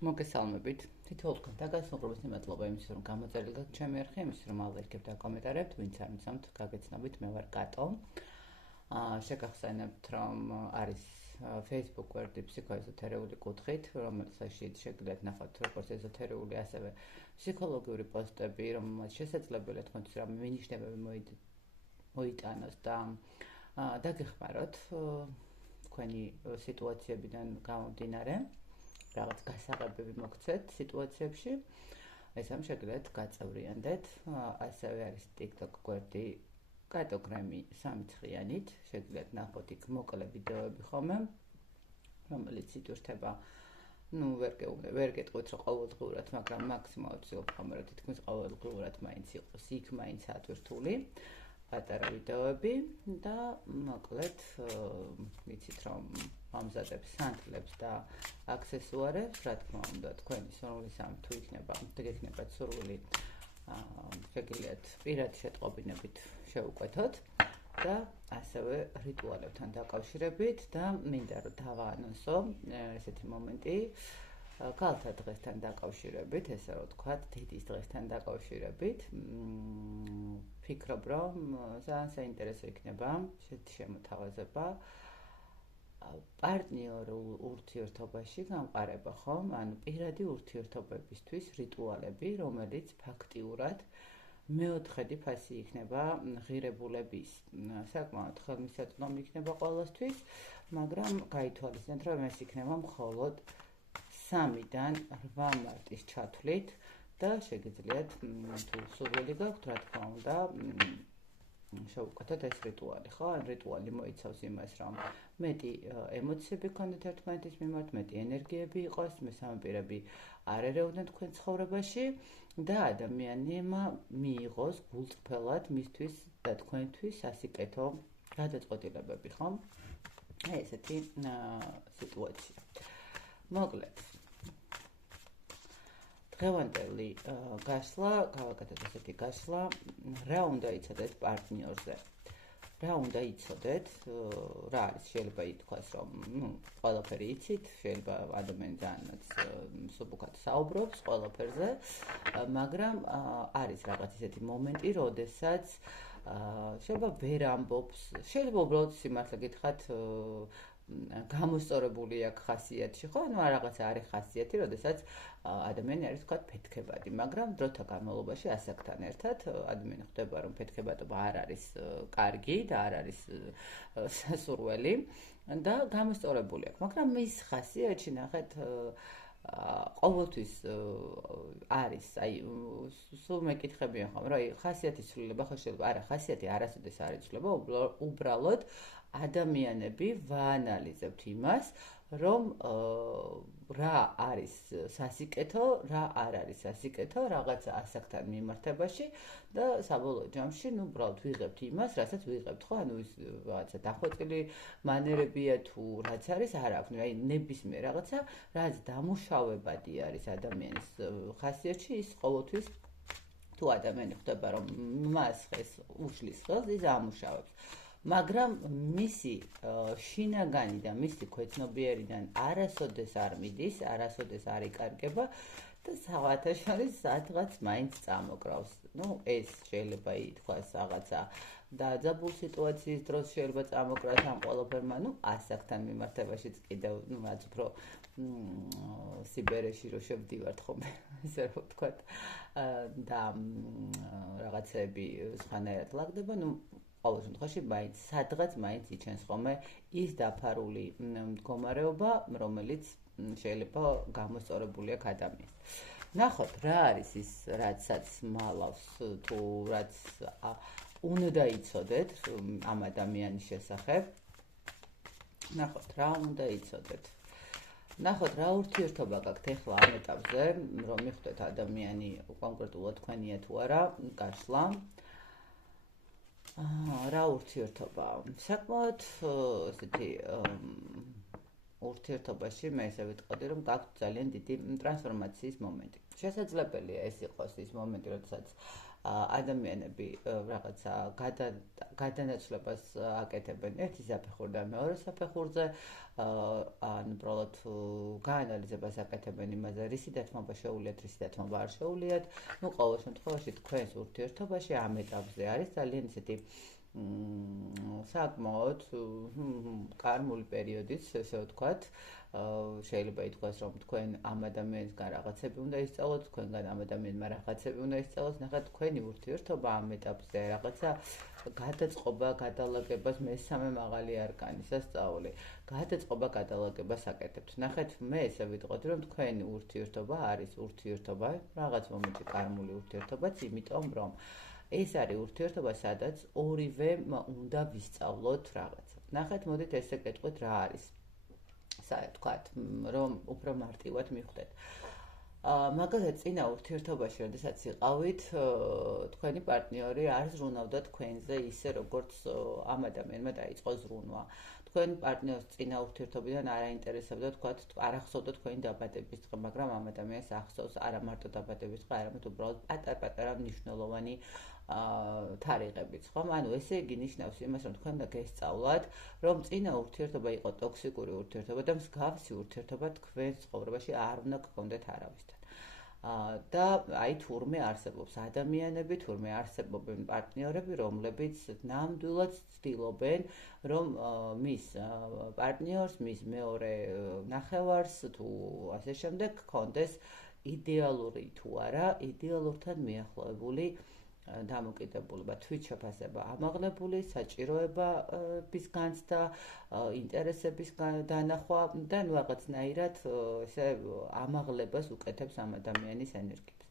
მოგესალმებით. თითოეულ თქვენთაგან უღრუბლესი მადლობა იმისთვის, რომ გამოწერილი გაქვთ ჩემი არხი, იმისთვის, რომ ალაიქებთ და კომენტარებთ, ვინც არ მიცემთ, გაგეცნობით, მე ვარ კატო. შეგახსენებთ, რომ არის Facebook გვერდი ფსიქოეზოთერიული კუთხით, რომელსაც შეგიძლიათ ნახოთ როგორც ეზოთერიული, ასევე ფსიქოლოგიური პოსტები, რომელმაც შესაძლებელია თქვენთვის რამე მინიშნებები მოიტანოს და დაგეხმაროთ თქვენი სიტუაციებიდან გამომდინარე. Რაღაც გასაღებები მოგცეთ სიტუაციებში, ეს ამ შეგიძლიათ გაწევრიანდეთ, ასევე არის TikTok გვერდი კატოგრამი 3 ცხიანით, შეგიძლიათ ნახოთ იქ მოკლე ვიდეოები ხოლმე, რომელიც ითვირთება, ვერ გეტყვით რომ ყოველდღიურად, მაგრამ მაქსიმალურად ვცდილობ ხოლმე რომ თითქმის ყოველდღიურად მაინც იყოს იქ მაინც ათვირთული პატარა ვიდეოები და მოკლედ ვიცით რომ ამზადებს სანთლებს და აქსესუარებს, რა თქმა უნდა, თქვენი სურვილისამ თუ იქნება სურვილი, შეგიძლიათ პირადი შეტყობინებით შევუკვეთოთ და ასევე რიტუალებთან დაკავშირებით და მინდა რომ დავაანონსო ესეთი მომენტი ქალთა დღესთან დაკავშირებით, ესე რომ ვთქვათ, დიდის დღესთან დაკავშირებით. ფიქრობ, რომ ძალიან საინტერესო იქნება შემოთავაზება პარტნიორ ურთიერთობაში გამყარება, ხომ? ანუ პირადი ურთიერთობებისთვის რიტუალები, რომელიც ფაქტიურად მეოთხედი ფასი იქნება ღირებულების. საკმაოდ ხელმისაწვდომი იქნება ყველასთვის, მაგრამ გაითვალისწინეთ, რომ ეს იქნება მხოლოდ 3-დან 8 მარტის ჩათვლით და შეგიძლიათ თუ სურვილი გაქვთ, რა თქმა უნდა, შევუკეთოთ ეს რიტუალი, ხო? ან რიტუალი მოიცავს იმას, რომ მეტი ემოციები გქონდეთ ერთმანეთის მიმართ, მეტი ენერგიები იყოს, მესამე პირები არ ერეოდნენ თქვენ ცხოვრებაში და ადამიანმა მიიღოს გულწრფელად მისთვის და თქვენთვის სასიკეთო გადაწყვეტილებები, ხო? ესეთი სიტუაცია. მოკლედ დღევანდელი გასვლა, გავაკეთეთ ესეთი გასვლა, რა უნდა იცოდეთ პარტნიორზე. რა უნდა იცოდეთ, რა არის, შეიძლება ითქვას, რომ ყველაფერი იცით, შეიძლება ადამიანი ძალიანაც მსუბუქად საუბრობს ყველაფერზე, მაგრამ არის რაღაც ისეთი მომენტი, როდესაც შეიძლება ვერ ამბობს, შეიძლება უბრალოდ სიმართლე გითხრათ, გამოსწორებული აქვს ხასიათში, ხო? ანუ რაღაცა არის ხასიათი, როდესაც ადამიანი არის თქვათ ფეთქებადი, მაგრამ დროთა განმავლობაში ასაკთან ერთად ადამიანი ხვდება, რომ ფეთქებადობა არ არის კარგი და არ არის სასურველი და გამოსწორებული აქვს, მაგრამ მის ხასიათში ნახეთ ყოველთვის არის, აი, სულ მეკითხებიან ხომ, რომ ხასიათის ცვლილება ხო შეიძლება, არა, ხასიათი არასოდეს არ იცვლება, უბრალოდ ადამიანები ვაანალიზებთ იმას, რომ რა არის სასიკეთო, რა არ არის სასიკეთო რაღაცა ასაკთან მიმართებაში და საბოლოო ჯამში, უბრალოდ ვიღებთ იმას, რასაც ვიღებთ, ხო? ანუ ის რაღაცა დახვეწილი მანერებია თუ რაც არის, არ აქვს. აი, ნებისმიერ რაღაცა, რაც დამუშავებადი არის ადამიანის ხასიათში, ის ყოველთვის თუ ადამიანი ხვდება, რომ მას ხეს უშლის ხელს, ის ამუშავებს. მაგრამ მისი შინაგანი და მისი ქვეცნობიერიდან არასოდეს არ მიდის, არასოდეს არ იკარგება და საათაშორის სადღაც მაინც წამოკრავს. ეს შეიძლება ითქვას რაღაცა დაძაბულ სიტუაციის დროს შეიძლება წამოკრას ამ ყველაფერმა, ასაკთან მიმართებაშიც კიდევ, რაც უფრო სიბერეში რო შევდივართ ხოლმე, ესე რომ ვთქვათ, და რაღაცები სხვანაირად ლაგდება, ყოველ შემთხვევაში სადღაც მაინც იჩენს ხოლმე ის დაფარული მდგომარეობა, რომელიც შეიძლება გამოსწორებული აქვს ადამიანს. ნახოთ, რა არის ის, რაცაც მალავს თუ რაც უნდა იცოდეთ ამ ადამიანის შესახებ. ნახოთ, რა უნდა იცოდეთ. ნახოთ, რა ურთიერთობა გაქვთ ახლა ამ ეტაპზე, რომ მიხვდეთ ადამიანი კონკრეტულად თქვენია თუ არა, გასვლა. რა ურთიერთობაა? საკმაოდ ესეთი ურთიერთობაში მე ესე ვიტყოდი, რომ გაქვთ ძალიან დიდი ტრანსფორმაციის მომენტი. შესაძლებელია ეს იყოს ის მომენტი, როდესაც ადამიანები რაღაცა გადანაცვლებას აკეთებენ ერთი საფეხურიდან მეორე საფეხურზე, ან უბრალოდ გაანალიზებას აკეთებენ იმაზე, რისი დათმობა შეუძლიათ, რისი დათმობა არ შეუძლიათ. Ну, ყოველ შემთხვევაში თქვენს ურთიერთობაში ამ ეტაპზე არის ძალიან ისეთი საკმაოდ კარმული პერიოდიც, ესე ვთქვათ. შეიძლება ითქვას, რომ თქვენ ამ ადამიანისგან რაღაცები უნდა ისწავლოთ, თქვენგან ამ ადამიანმა რაღაცები უნდა ისწავლოთ. ნახეთ, თქვენი ურთიერთობა ამ ეტაპზე რაღაცა გადაწყობა, გადალაგებას მესამე მაღალი არკანი სასწაული. გადაწყობა, გადალაგებას აკეთებთ. ნახეთ, მე ესე ვიტყოდი, რომ თქვენი ურთიერთობა არის ურთიერთობა, რაღაც მომენტი კარმული ურთიერთობაც, იმიტომ რომ ეს არის ურთიერთობა, სადაც ორივე უნდა ვისწავლოთ რაღაცა. ნახეთ, მოდით ესე გეტყვით რა არის. ვთქვათ, რომ უფრო მარტივად მივხვდეთ. მაგალითად, წინა ურთიერთობაში, როდესაც იყავით, თქვენი პარტნიორი არ ზრუნავდა თქვენზე ისე, როგორც ამ ადამიანმა დაიწყო ზრუნვა. თქვენ პარტნიორს წინა ურთიერთობიდან არ აინტერესებდა, ვთქვათ, არ ახსოვდა თქვენი დაბადების დღე, მაგრამ ამ ადამიანს ახსოვს არა მარტო დაბადების დღე, არამედ უბრალოდ პატარ-პატარა მნიშვნელოვანი თარიღებიც, ხომ? ანუ ესე იგი ნიშნავს იმას, რომ თქვენ და გესწავლათ, რომ წინა ურთიერთობა იყო ტოქსიკური ურთიერთობა და მსგავსი ურთიერთობა თქვენ ცხოვრებაში არ უნდა გქონდეთ არავისთან. და აი თურმე არსებობს ადამიანები, თურმე არსებობენ პარტნიორები, რომლებიც ნამდვილად ცდილობენ, რომ მის პარტნიორს, მის მეორე ნახევარს თუ ასე შემდეგ გქონდეს იდეალური თუ არა, იდეალურთან მიახლოებული დამოკიდებულება, თვითშეფასება ამაღლებული, საჭიროებების განცდა, ინტერესების დანახვა და რაღაცნაირად ესე ამაღლებას უკეთებს ამ ადამიანის ენერგიებს.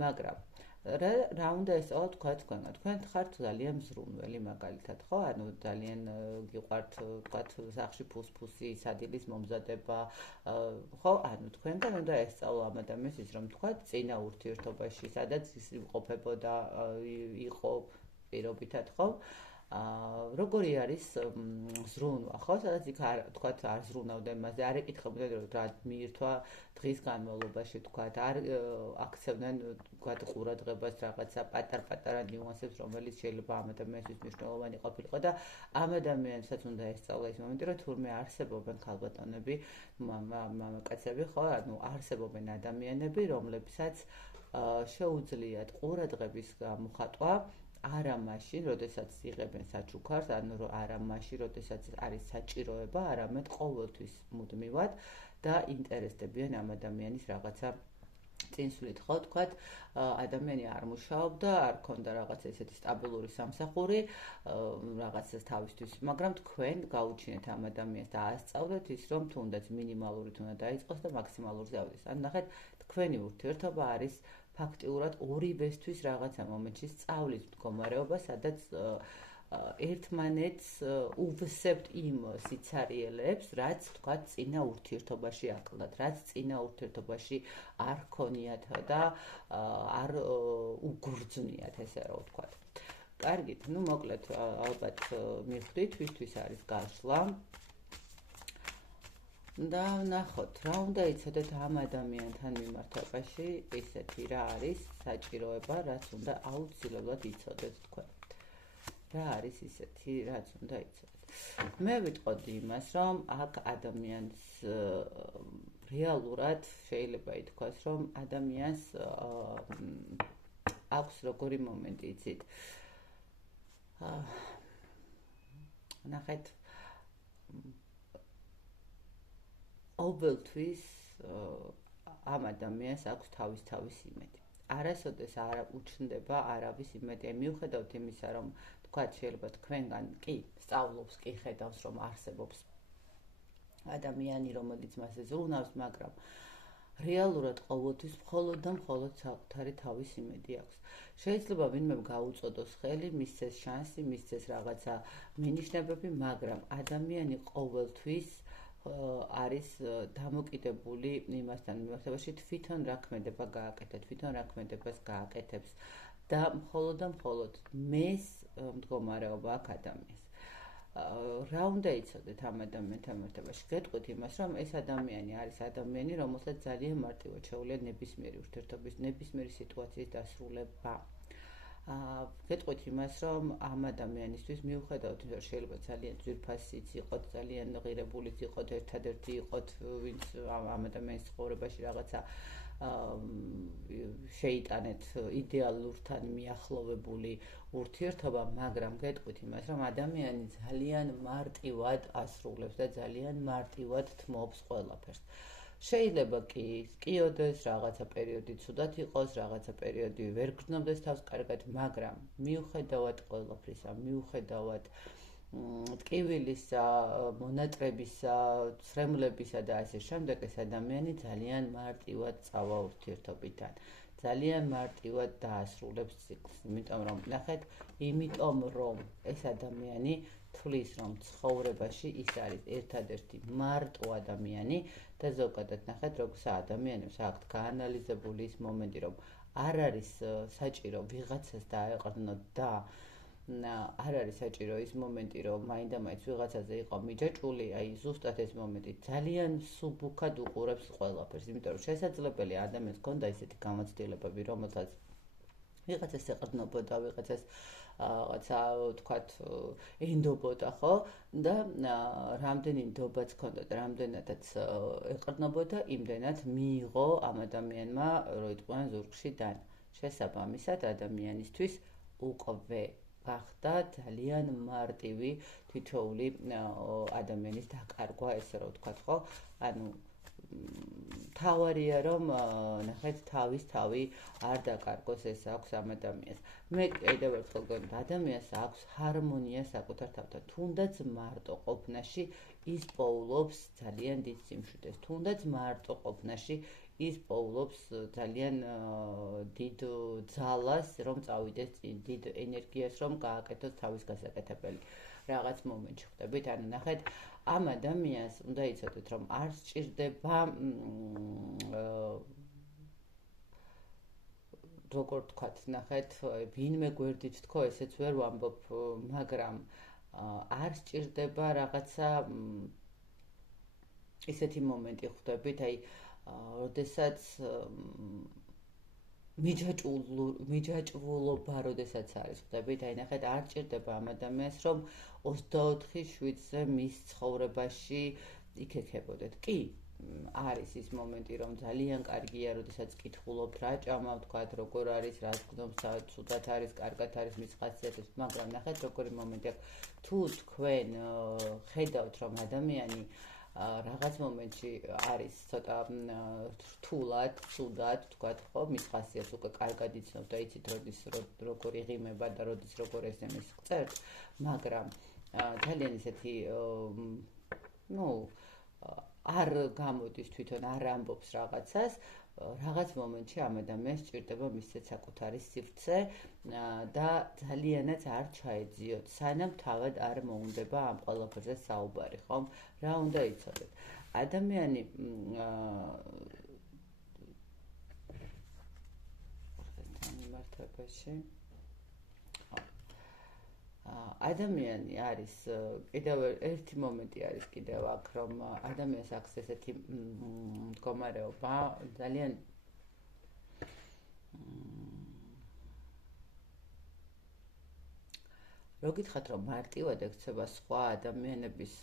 მაგრამ რა უნდა ესწავლოთ თქვენგან? თქვენ ხართ ძალიან მზრუნველი მაგალითად, ხო? ანუ ძალიან გიყვართ, ვთქვათ, სახლში ფუსფუსი, სადილის მომზადება, ხო? ანუ თქვენგან უნდა ესწავლო ამ ადამიანს ის, რომ თქვათ, წინა ურთიერთობაში, სადაც ის იმყოფებოდა, იყო პირობითად, ხო? როგორი არის ზრუნვა, ხო? სადაც იქ თქვათ არ ზრუნავდა იმაზე, არ ეკითხებოდნენ რომ რა მიირთვა დღის განმავლობაში, თქვათ, არ აქცევდნენ თქვათ ყურადღებას რაღაცა პატარ-პატარა ნიუანსებს, რომელიც შეიძლება ამ ადამიანისთვის მნიშვნელოვანი ყოფილიყო და ამ ადამიანსაც უნდა ესწავლა ის მომენტი, რომ თურმე არსებობენ ქალბატონები, მამაკაცები, ხო? ანუ არსებობენ ადამიანები, რომლებსაც შეუძლიათ ყურადღების გამოხატვა არა მაშინ, როდესაც იღებენ საჩუქარს, ანუ არა მაშინ, როდესაც არის საჭიროება, არამედ ყოველთვის მუდმივად და ინტერესდებიან ამ ადამიანის რაღაცა წინსვლით, ხო, თქვათ, ადამიანი არ მუშაობდა, არ ქონდა რაღაცა ესეთი სტაბილური სამსახური, რაღაცას თავისთვის, მაგრამ თქვენ გაუჩინეთ ამ ადამიანს და ასწავლეთ ის, რომ თუნდაც მინიმალურით უნდა დაიწყოს და მაქსიმალურზე ავიდეს. ანუ ნახეთ, თქვენი ურთიერთობა არის ფაქტიურად ორივესთვის რაღაცა მომენტში სწავლის მდგომარეობა, სადაც ერთმანეთს უვსებთ იმ სიცარიელებს, რაც თქვა წინა ურთიერთობაში აკლდათ, რაც წინა ურთიერთობაში არ ქონიათ და არ უგრძნიათ, ესე რა ვთქვათ. კარგით, ну მოკლედ ალბათ მივხვდით, ვისთვის არის გაშლა. და ვნახოთ, რა უნდა იცოდეთ ამ ადამიანთან მიმართებაში, ისეთი რა არის საჭიროება, რაც უნდა აუცილებლად იცოდეთ თქვენ. რა არის ისეთი, რაც უნდა იცოდეთ. მე ვიტყოდი იმას, რომ აქ ადამიანს რეალურად შეიძლება ითქვას, რომ ადამიანს აქვს როგორი მომენტი, იცით? ნახეთ, ყოველთვის ამ ადამიანს აქვს თავის იმედი. არასოდეს არ უჩნდება არავის იმედი. მიუხედავად იმისა, რომ თქვა შეიძლება თქვენგან კი სწავლობს, კი ხედავს, რომ არსებობს ადამიანი, რომელიც მასზე ზრუნავს, მაგრამ რეალურად ყოველთვის მხოლოდ და მხოლოდ საკუთარი თავის იმედი აქვს. შეიძლება ვინმე გაუწოდოს ხელი, მისცეს შანსი, მისცეს რაღაცა მინიშნებები, მაგრამ ადამიანი ყოველთვის არის დამოკიდებული იმასთან მიმართებაში, თვითონ რა ქმედება გააკეთებს, თვითონ რა ქმედებას გააკეთებს და მხოლოდ მეს მდგომარეობა აქვს ადამიანს. რა უნდა იცოდეთ ამ ადამიანთან მიმართებაში? გეტყვით იმას, რომ ეს ადამიანი არის ადამიანი, რომელსაც ძალიან მარტივად შეუძლია ნებისმიერი ურთიერთობის, ნებისმიერი სიტუაციის დასრულება. გეტყვით იმას, რომ ამ ადამიანისთვის მიუხედავად იმისა, რომ შეიძლება ძალიან ძვირფასიც იყოთ, ძალიან ღირებულიც იყოთ, ერთადერთი იყოთ, ვინც ამ ადამიანის ცხოვრებაში რაღაცა შეიტანეთ იდეალურთან მიახლოვებული ურთიერთობა, მაგრამ გეტყვით იმას, რომ ადამიანი ძალიან მარტივად ასრულებს და ძალიან მარტივად თმობს ყველაფერს. შეიძლება კიოდეს, რაღაცა პერიოდი ცუდად იყოს, რაღაცა პერიოდი ვერ გრძნობდეს თავს კარგად, მაგრამ მიუხედავად ყველაფრისა, მიუხედავად ტკივილისა, მონატრებისა, ცრემლებისა და ასე შემდეგ, ეს ადამიანი ძალიან მარტივად წავა ურთიერთობიდან. ძალიან მარტივად დაასრულებს ციკლს, იმიტომ რომ ნახეთ, იმიტომ რომ ეს ადამიანი თვლის, რომ ცხოვრებაში ის არის ერთადერთი მარტო ადამიანი და ზოგადად ნახეთ, როგორც ადამიანებს აქვთ გაანალიზებული ის მომენტი, რომ არ არის საჭირო ვიღაცას დაეყრდნოთ და არ არის საჭირო ის მომენტი, რომ მაინდა-მაინც ვიღაცაზე იყო მიჯაჭვული, აი ზუსტად ეს მომენტი ძალიან სუბუქად უყურებს ყველაფერს, იმიტომ რომ შესაძლებელია ადამიანს გქონდა ისეთი გამოცდილებები, რომელსაც ვიღაცას ეყრდნობოდა, ვიღაცას რაღაცა თქვათ ენდობოდა, ხო? და რამდენი ნდობაც ჰქონდა და რამდენადაც ეყრდნობოდა, იმდენად მიიღო ამ ადამიანმა, რომ იტყვიან ზურგში დანა. შესაბამისად, ადამიანისთვის უკვე გახდა ძალიან მარტივი თითოეული ადამიანის დაკარგვა, ესე რომ ვთქვათ, ხო? ანუ თავარია რომ ნახეთ თავის თავი არ დაკარგოს, ეს აქვს ამ ადამიანს. მე კიდევ ერთხელ გქონდა ადამიანს აქვს ჰარმონია საკუთარ თავთან. თუნდაც მარტო ყოფნაში ის პოულობს ძალიან დიდ სიმშვიდეს. თუნდაც მარტო ყოფნაში ის პოულობს ძალიან დიდ ძალას, რომ წავიდეს წინ, დიდ ენერგიას, რომ გააკეთოს თავის გასაკეთებელი. რაღაც მომენტში ხვდებით, ანუ ნახეთ, ამ ადამიანს უნდა იცოდეთ, რომ არ სჭირდება როგორ თქვათ, ნახეთ, ვინმე გვერდით თქო, ესეც ვერ ვამბობ, მაგრამ არ სჭირდება რაღაცა ისეთი მომენტი ხვდებით, აი, როდესაც მიჯაჭვულობა როდესაც არის, ხვდებით, აი ნახეთ, არ სჭირდება ამ ადამიანს, რომ 24/7-ზე მის ცხოვრებაში იქექებოდეთ. კი, არის ის მომენტი, რომ ძალიან კარგია, როდესაც კითხულობთ, რა ჭამა, ვთქვათ, როგორ არის, რა გძნობს, ცუდად არის, კარგად არის მის ხასიათებს, მაგრამ ნახეთ, როგორი მომენტი აქვს. თუ თქვენ ხედავთ, რომ ადამიანი რაღაც მომენტში არის ცოტა რთულად, ცუდად, თქვათ, ხო, მის ხასიათს უკვე კარგად იცნობ და იცით, როდის როგორ იღიმება და როდის როგორ ესმის წერს, მაგრამ ძალიან ისეთი არ გამოდის თვითონ, არ ამბობს რაღაცას, რაღაც მომენტში ამ ადამიანს სჭირდება მისცეთ საკუთარი სივრცე და ძალიანაც არ ჩაეძიოთ, სანამ თავად არ მოუნდება ამ ყველაფერზე საუბარი, ხომ? რა უნდა იცოდეთ? ადამიანი მიმართებაში ადამიანი არის კიდევ ერთი მომენტი არის კიდევ აქ, რომ ადამიანს აქვს ესეთი მდგომარეობა ძალიან რო გითხრათ, რომ მარტივად ექცევა სხვა ადამიანების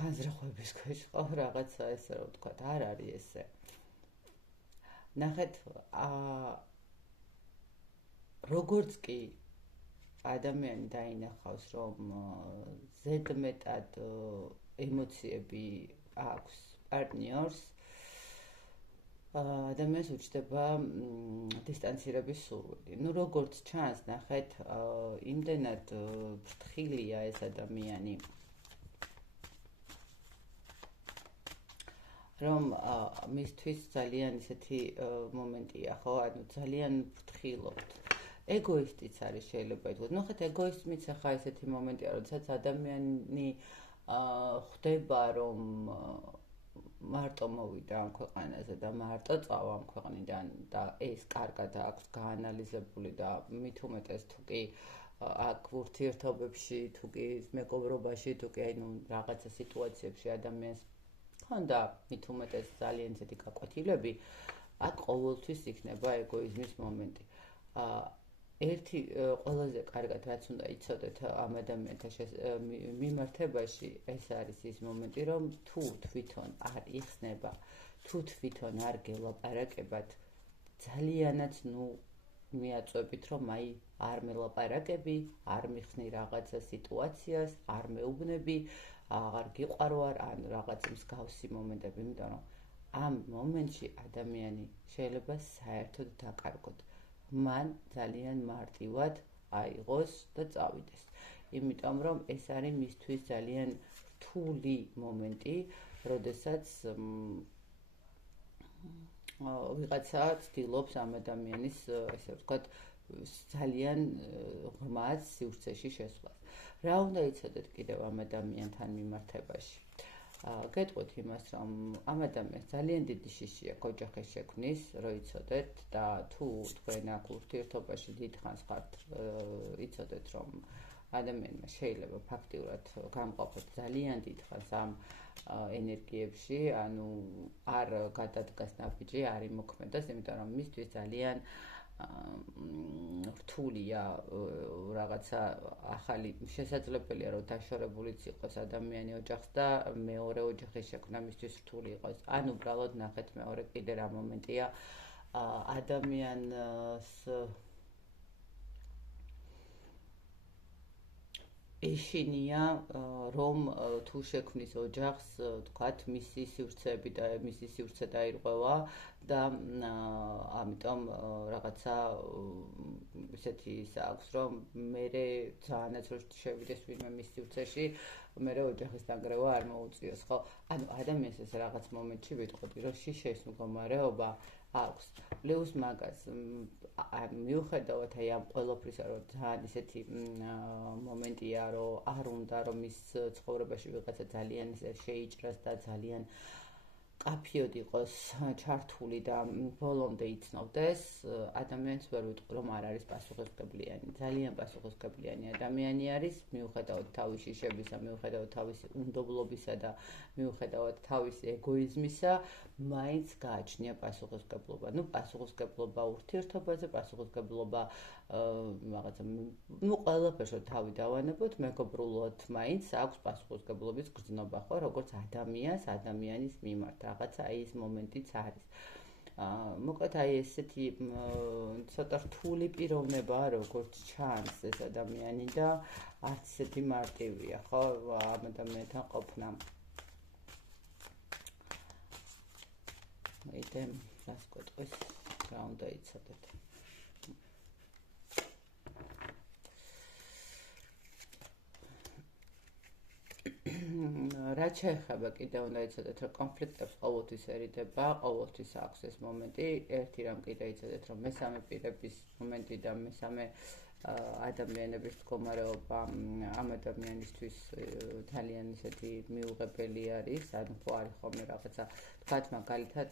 განზრახვების ქვეშ, ხო, რაღაცა ესე რომ ვთქვათ, არ არის ესე. ნახეთ, როგორც კი ადამიანი დაინახავს, რომ ზედმეტად ემოციები აქვს პარტნიორს, ადამიანს უჩნდება დისტანცირების სურვილი. ნუ როგორც ჩანს, ნახეთ, იმდენად ფრთხილია ეს ადამიანი, რომ მისთვის ძალიან ისეთი მომენტია, ხო, ანუ ძალიან ფრთხილობთ. ეგოისტიც არის შეიძლება ითქვას. ნუ ხეთ, ეგოიზმიც ახლა ესეთი მომენტია, როდესაც ადამიანი ხვდება, რომ მარტო მოვიდა ამ ქვეყანაზე და მარტო წავა ამ ქვეყნიდან და ეს კარგად აქვს გაანალიზებული და მით უმეტეს თუ კი აქ ურთიერთობებში, თუ კი მეგობრობაში, თუ კი რაღაცა სიტუაციებში ადამიანს გქონდა მით უმეტეს ძალიან ისეთი გაკვეთილები, აქ ყოველთვის იქნება ეგოიზმის მომენტი. ერთი ყველაზე კარგად რაც უნდა იცოდეთ ამ ადამიანთა მიმართებაში, ეს არის ის მომენტი, რომ თუ თვითონ არ იხსნება, თუ თვითონ არ გელაპარაკებათ, ძალიანაც მიაწვევით, რომ არ მელაპარაკები, არ მიხსნი რაღაცა სიტუაციას, არ მეუბნები, აღარ გიყვარვარ, ან რაღაც მსგავსი მომენტები, იმიტომ რომ ამ მომენტში ადამიანი შეიძლება საერთოდ დაკარგოთ. მან ძალიან მარტივად აიღოს და წავიდეს. იმიტომ რომ ეს არის მისთვის ძალიან რთული მომენტი, როდესაც ვიღაცა ცდილობს ამ ადამიანის, ესე ვთქვათ, ძალიან ღრმად სივრცეში შესვლას. რა უნდა იცოდეთ კიდევ ამ ადამიანთან მიმართებაში? გეტყვით იმას, რომ ამ ადამიანს ძალიან დიდი შიში აქვს ოჯახის შექმნის, რო იცოდეთ და თუ თქვენ აქ ურთიერთობაში დიდხანს ხართ, იცოდეთ, რომ ადამიანმა შეიძლება ფაქტიურად გამყოფოთ ძალიან დიდხანს ამ ენერგიებში, ანუ არ გადადგას ნაბიჯი, არ იმოქმედოს, იმიტომ რომ მისთვის ძალიან რთულია რაღაცა ახალი შესაძლებელია რომ დაშორებულიც იყოს ადამიანი ოჯახს და მეორე ოჯახის შექმნა მისთვის რთული იყოს. ან უბრალოდ ნახეთ მეორე კიდე რა მომენტია ადამიანს ეშინია რომ თუ შექმნის ოჯახს, თქვათ, მისი სივრცეები და მისი სივრცე დაირღვევა და ამიტომ რაღაცა ისეთი აქვს, რომ მერე ძალიანაც რომ შევიდეს ვინმე მის სივრცეში, მერე ოჯახის დანგრევა არ მოუწიოს, ხო? ანუ ადამიანს ეს რაღაც მომენტში ვიტყოდი, რომ შიშის მდგომარეობა აქვს. პლუს მაგას მიუხედავად ამ ყველაფრისა, რომ ძალიან ისეთი მომენტია, რომ არ უნდა რომ მის ცხოვრებაში ვიღაცა ძალიან ისე შეიჭრას და ძალიან კაფიოდ იყოს ჩართული და ბოლომდე იცნობდეს, ადამიანს ვერ ვიტყვი, რომ არ არის პასუხისმგებლიანი. ძალიან პასუხისმგებლიანი ადამიანი არის, მიუხედავად თავის შიშებისა, მიუხედავად თავისი უნდობლობისა და მიუხედავად თავისი ეგოიზმისა, მაინც გააჩნია პასუხისმგებლობა. პასუხისმგებლობა ურთიერთობაზე, პასუხისმგებლობა რაღაცა, ყველაფერში თავი დავანებოთ, მეგობრულად, მაინც აქვს პასუხისმგებლობის გრძნობა, ხო, როგორც ადამიანის მიმართ. რაღაცა ეს მომენტიც არის. მოკლედ ესეთი ცოტა რთული პიროვნებაა, როგორც ჩანს ეს ადამიანი და არც ისეთი მარტივია, ხო, ამ ადამიანთან ყოფნა. მე რას გვეტყვის, რა უნდა იცოდეთ. რაც შეეხება კიდევ უნდა იცოდეთ, რომ კონფლიქტებს ყოველთვის ერიდება, ყოველთვის აქვს ეს მომენტი. ერთი რამ კიდე იცოდეთ, რომ მესამე პირების მომენტი და მესამე ადამიანების მდგომარეობა ამ ადამიანისთვის ძალიან ისეთი მიუღებელი არის, ანუ ხო არის ხოლმე რაღაცა, თქვათ მაგალითად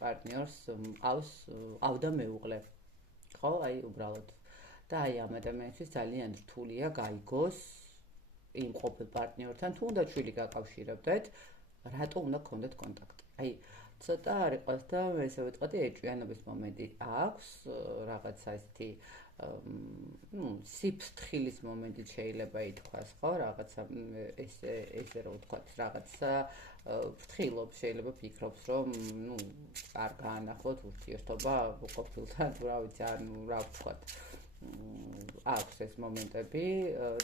პარტნიორს ყავდა მეუღლე, ხო, უბრალოდ. და ამ ადამიანისთვის ძალიან რთულია გაიგოს იმ ყოფილ პარტნიორთან, თუ უნდა შვილი გაკავშირებდეთ, რატო უნდა გქონდეთ კონტაქტი. ცოტა არ იყოს და ესე ვიტყოდი, ეჭვიანობის მომენტი აქვს, რაღაცა ესეთი სიფრთხილის მომენტი შეიძლება ითქვას, ხო, რაღაცა ესე რომ ვთქვათ, რაღაცა ფრთხილობს, შეიძლება ფიქრობს, რომ არ გაანახლოთ ურთიერთობა ყოფილთან, რა ვიცი, ანუ რა ვთქვათ. აქვს ეს მომენტები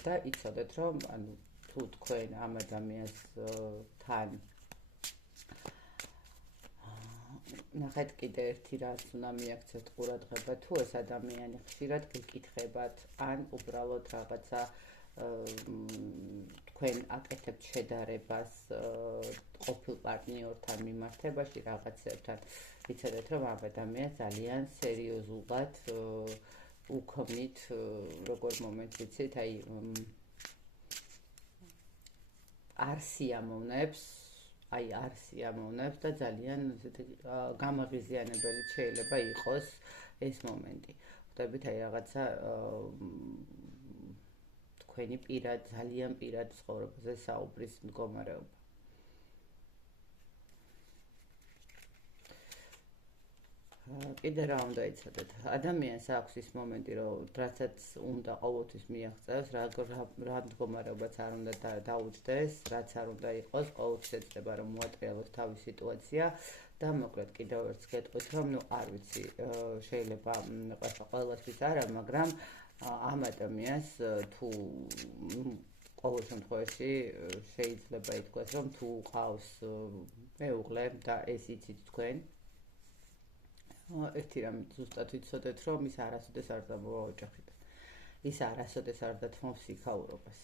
და იცოდეთ, რომ ანუ თუ თქვენ ამ ადამიანს თან ნახეთ კიდე ერთი რაც უნდა მიაქცეთ ყურადღება, თუ ეს ადამიანი ხშირად გეკითხებათ, ან უბრალოდ რაღაცა თქვენ აკეთებთ შედარებას ყოფილ პარტნიორთან მიმართებაში რაღაცებთან, იცოდეთ, რომ ამ ადამიანს ძალიან სერიოზულად უქმნით როგორ მომენტს ვიცით, არ სიამოვნებს და ძალიან გამაღიზიანებელი შეიძლება იყოს ეს მომენტი. ხვდებით, რაღაცა თქვენი ძალიან პირად ცხოვრებაზე საუბრის მდგომარეობა. კიდე რა უნდა იცოდეთ? ადამიანს აქვს ის მომენტი, რომ რასაც უნდა ყოველთვის მიაღწევს, რა მდგომარეობაც არ უნდა დაუჯდეს, რაც არ უნდა იყოს, ყოველთვის ეცდება რომ მოატრიალოს თავის სიტუაცია და მოკლედ კიდევ ერთს გეტყვით, რომ არ ვიცი, შეიძლება ყველასთვის არა, მაგრამ ამ ადამიანს თუ ყოველ შემთხვევაში შეიძლება ითქვას, რომ თუ ყავს მეუღლე და ეს იცით თქვენ ერთი რამ ზუსტად ვიცოდეთ, რომ ის არასოდეს არ დამოვა ოჯახით. ის არასოდეს არ დათმობს იქაურობას.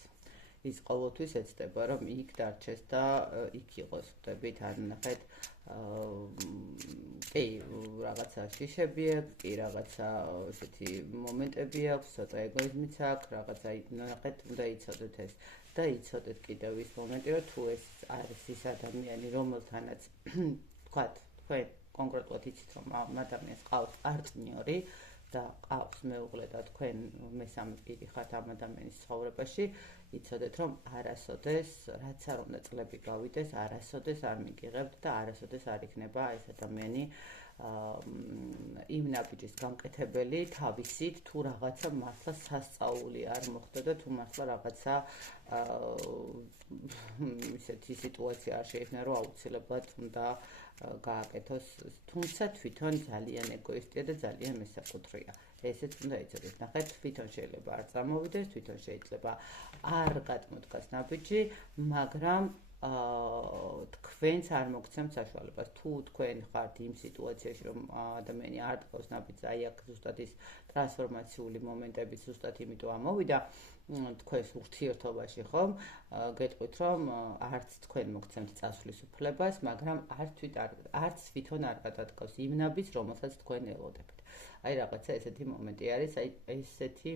ის ყოველთვის ეცდება, რომ იქ დარჩეს და იქ იყოს. ხვდებით, არ ნახეთ, კი, რაღაცა შიშები აქვს, კი, რაღაცა ესეთი მომენტები აქვს, ცოტა ეგოიზმიც აქვს, რაღაცა ნახეთ, უნდა იცოდეთ ეს. და იცოდეთ კიდევ ის მომენტი, რომ თუ ეს არის ის ადამიანი, რომელთანაც თქვათ, თქვენ კონკრეტულად იცით, რომ ამ ადამიანს ყავს პარტნიორი და ყავს მეუღლე და თქვენ მესამე პირი ხართ ამ ადამიანის ცხოვრებაში, იცოდეთ, რომ არასოდეს, რაც არ უნდა წლები გავიდეს, არასოდეს არ მიგიღებთ და არასოდეს არ იქნება ეს ადამიანი იმ ნაბიჯის გამკეთებელი თავისით, თუ რაღაცა მართლა სასწაული არ მოხდა და თუ მართლა რაღაცა ისეთი სიტუაცია არ შეიქმნა, რომ აუცილებლად უნდა გააკეთოს, თუმცა თვითონ ძალიან ეგოისტია და ძალიან მესაკუთრეა. ესეც უნდა იცოდეთ. ნახეთ, თვითონ შეიძლება არ წამოვიდეს, თვითონ შეიძლება არ გადმოდგას ნაბიჯი, მაგრამ თქვენც არ მოგცემთ საშუალებას. თუ თქვენ ხართ იმ სიტუაციაში, რომ ადამიანი არ დგას ნაბიჯს, აი აქ ზუსტად ის ტრანსფორმაციული მომენტები ზუსტად იმიტომ ამოვიდა თქვენს ურთიერთობაში, ხომ? გეტყვით, რომ არც თქვენ მოგცემთ წასვლის უფლებას, მაგრამ არც თვითონ არ გადადგავს იმ ნაბიჯს, რომელსაც თქვენ ელოდებთ. აი რაღაცა ესეთი მომენტი არის, აი ესეთი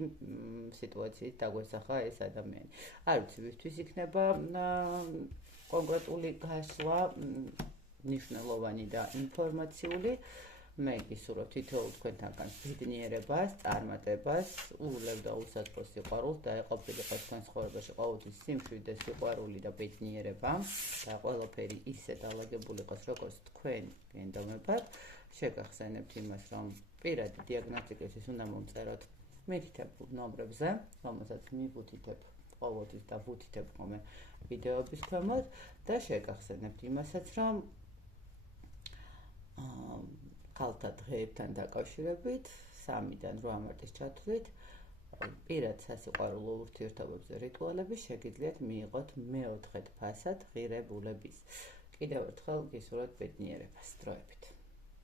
სიტუაციით დაგვესახა ეს ადამიანი. არ ვიცი, ვისთვის იქნება კონკრეტული გასვლა მნიშვნელოვანი და ინფორმაციული. მე გისურვებ თითოეულ თქვენთანგანს ბედნიერებას, წარმატებას, უვლებ და უსაწყო სიყვარულს და ეყოფილიყო თქვენ ცხოვრებაში ყოველთვის სიმშვიდე, სიყვარული და ბედნიერება და ყველაფერი ისე დალაგებული იყოს, როგორც თქვენ გენდომებად. შეგახსენებთ იმას, რომ პირადი დიაგნოსტიკისთვის უნდა მომწეროთ მითითებულ ნომრებზე, რომელსაც მივუთითებ ყოველთვის და ვუთითებ ხოლმე ვიდეოების ქვემოთ და შეგახსენებთ იმასაც, რომ ქალთა დღეებთან დაკავშირებით 3-დან 8 მარტის ჩათვლით პირად სასიყვარულო ურთიერთობებზე რიტუალები შეგიძლიათ მიიღოთ მე-4 ფასად ღირებულების. კიდევ ერთხელ გისურვებთ ბედნიერებას. დროებით.